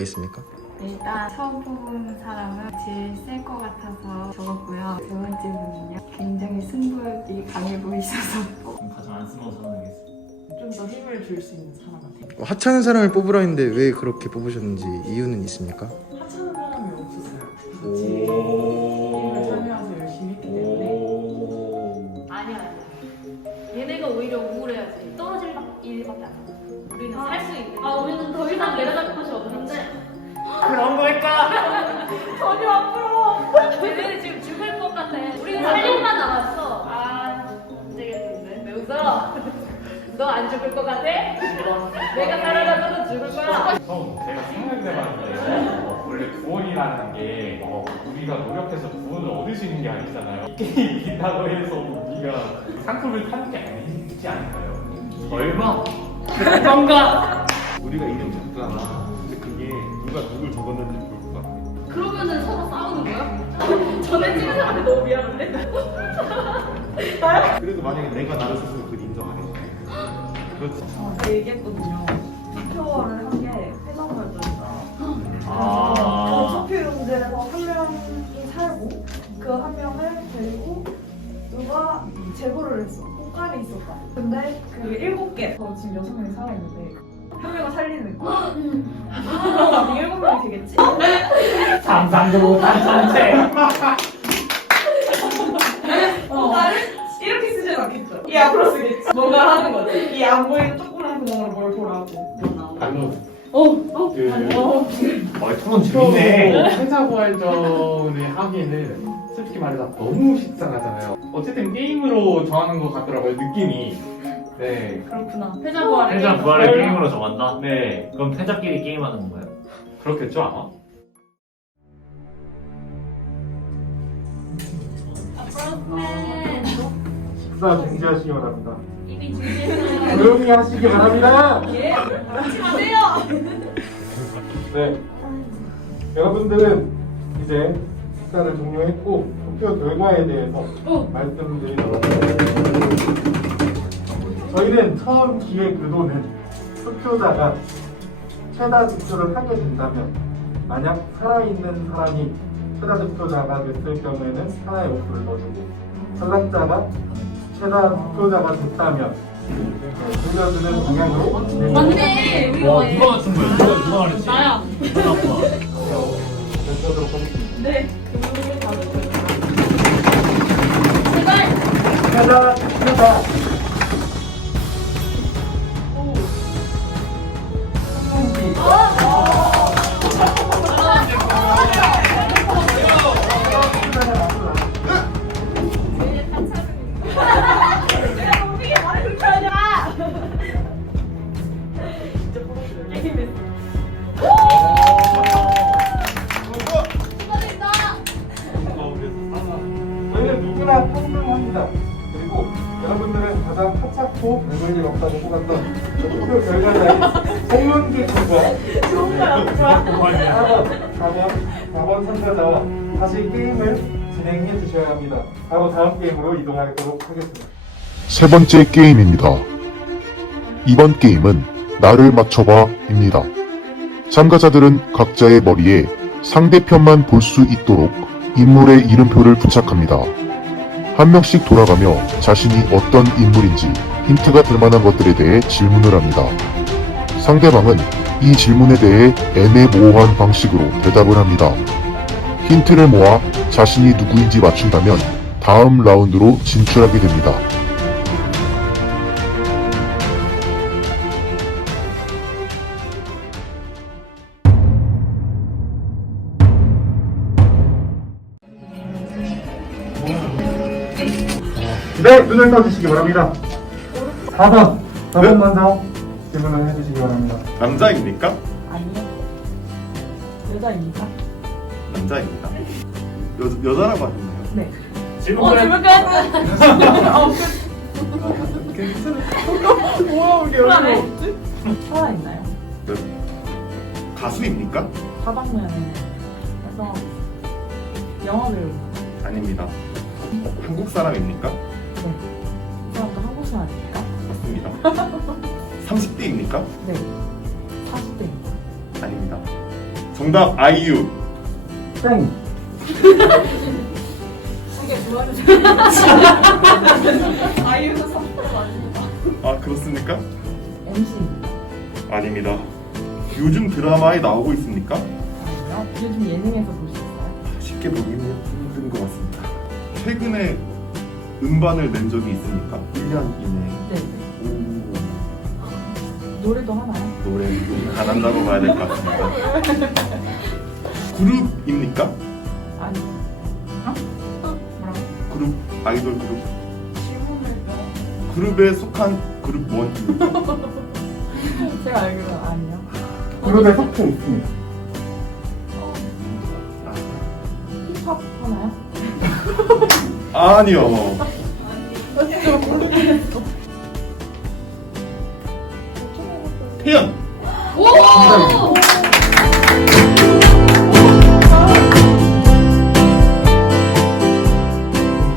이유가 있습니까? 일단 처음 뽑은 사람은 제일 셀 것 같아서 적었고요. 두 번째 분은요. 굉장히 승부욕이 강해 보이셔서 그럼 가장 안 쓰는 사람 하겠습니다. 좀더 힘을 줄 수 있는 사람한테 하찮은 사람을 뽑으라 했는데 왜 그렇게 뽑으셨는지 이유는 있습니까? 하찮은 사람이 없었어요 오. 게 너 안 죽을 것 같아? 내가 살아가서도 죽을 거야 처음 제가 생각을 해봤는데 어, 원래 구원이라는 게 어, 우리가 노력해서 구원을 얻을 수 있는 게 아니잖아요. 이 게임 이긴다고 해서 우리가 상품을 사는 게 아니지 않을까요? 얼마? 뭔가 우리가 이름 적잖아. 근데 그게 누가 누굴 적었는지 볼것 같아. 그러면은 서로 싸우는 거야? 전에 찍은 사람이 너무 미안한데? 그래도 만약에 내가 나를 스스로 그걸 인정 안 해. 어, 제 얘기했거든요. 투표를 한 게 회전발전이다. 아. 투표 문제에서 한 명이 살고 그 한 명을 데리고 누가 제보를 했어. 꽃갈이 있었다. 근데 그 일곱 개 저 지금 여섯 명이 살아있는데 한 명을 살리는 거. 그럼 일곱 명이 되겠지? 상상도 못한 선택. 이 앞으로 쓰겠지. 뭔가 하는 거지. 이 안 보이는 조그만 구멍으로 뭘 보라고. 나는 어, 그 어. 어, 토론 재밌네. 회사 부활전을 하기에는 솔직히 말해서 너무 식상하잖아요. 어쨌든 게임으로 정하는 것 같더라고요, 느낌이. 네. 그렇구나. 패자 부활을 패자 게임으로. 부활을 게임으로 정한다? 네. 그럼 패자끼리 게임하는 건가요? 그렇겠죠, 아마? 브로맨 식사 중지하시기 바랍니다. 이미 준비했어요 조용히 하시기 바랍니다. 예? 하지 마세요 네. 여러분들은 이제 식사를 종료했고 투표 결과에 대해서 말씀드리도록 하겠습니다. 저희는 처음 기획 의도는 투표자가 최다 득표를 하게 된다면 만약 살아있는 사람이 최다 득표자가 됐을 경우에는 하나의 오프를 넣어주고 탈락자가 최다 득표자가 됐다면 네, 돌려주는 방향으로 맞네 우리가 와 누가 맞춘 거야? 누가 누가 말했지? 나야 누가 나왔구나. 결정하도록 하겠습니다. 네 제발 최다 득표 4번, 4번, 4번 참가자와 다시 게임을 진행해 주셔야 합니다. 바로 다음 게임으로 이동하도록 하겠습니다. 세 번째 게임입니다. 이번 게임은 나를 맞춰봐입니다. 참가자들은 각자의 머리에 상대편만 볼 수 있도록 인물의 이름표를 부착합니다. 한 명씩 돌아가며 자신이 어떤 인물인지 힌트가 될 만한 것들에 대해 질문을 합니다. 상대방은 이 질문에 대해 애매모호한 방식으로 대답을 합니다. 힌트를 모아 자신이 누구인지 맞춘다면 다음 라운드로 진출하게 됩니다. 네, 눈을 떠주시기 바랍니다. 4번, 4번 먼저 질문을 해주시기 바랍니다. 남자입니까? 아니요. 여자입니다. 남자입니다. 여, 여자라고 하셨나요? 네. 질문 어 끝. 질문 끝 뭐야, 이게. 없지? 살아있나요? 가수입니까? 다방면에 해서 영화 배우. 아닙니다. 한국 사람입니까? 네. 이 사람도 한국 사람입니까? 맞습니다. 30대입니까? 네. 40대입니다. 아닙니다. 정답 아이유. 땡. 아이유는 3% 아닙니다. 아 그렇습니까? MC. 아닙니다. 요즘 드라마에 나오고 있습니까? 요즘 예능에서 볼 수 있어요? 쉽게 보기는 힘든 것 같습니다. 최근에 음반을 낸 적이 있습니까? 1년 이내에. 네. 오, 노래도 하나요? 노래 안 한다고 봐야 될 것 같습니다. 그룹입니까? 아니. 그룹 아이돌 그룹 질문을 그룹에 속한 그룹 원입니까? 제가 알기로는 아니요. 그룹에 속해 있습니다. 힙합 하나요? 아니요.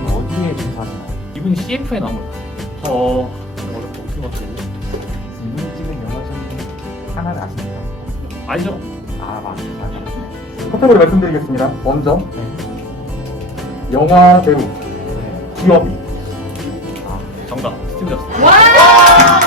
어디에 종사하시나요? 이분이 CF에 같아요. 어, 어렵다. 어떻게 맞추지? 이분이 찍은 영화 중 하나를 아십니까? 알죠? 아, 맞습니다. 카테고리 말씀드리겠습니다. 먼저 영화 배우 기업이 아, 정답. 스티브 잡스. 네.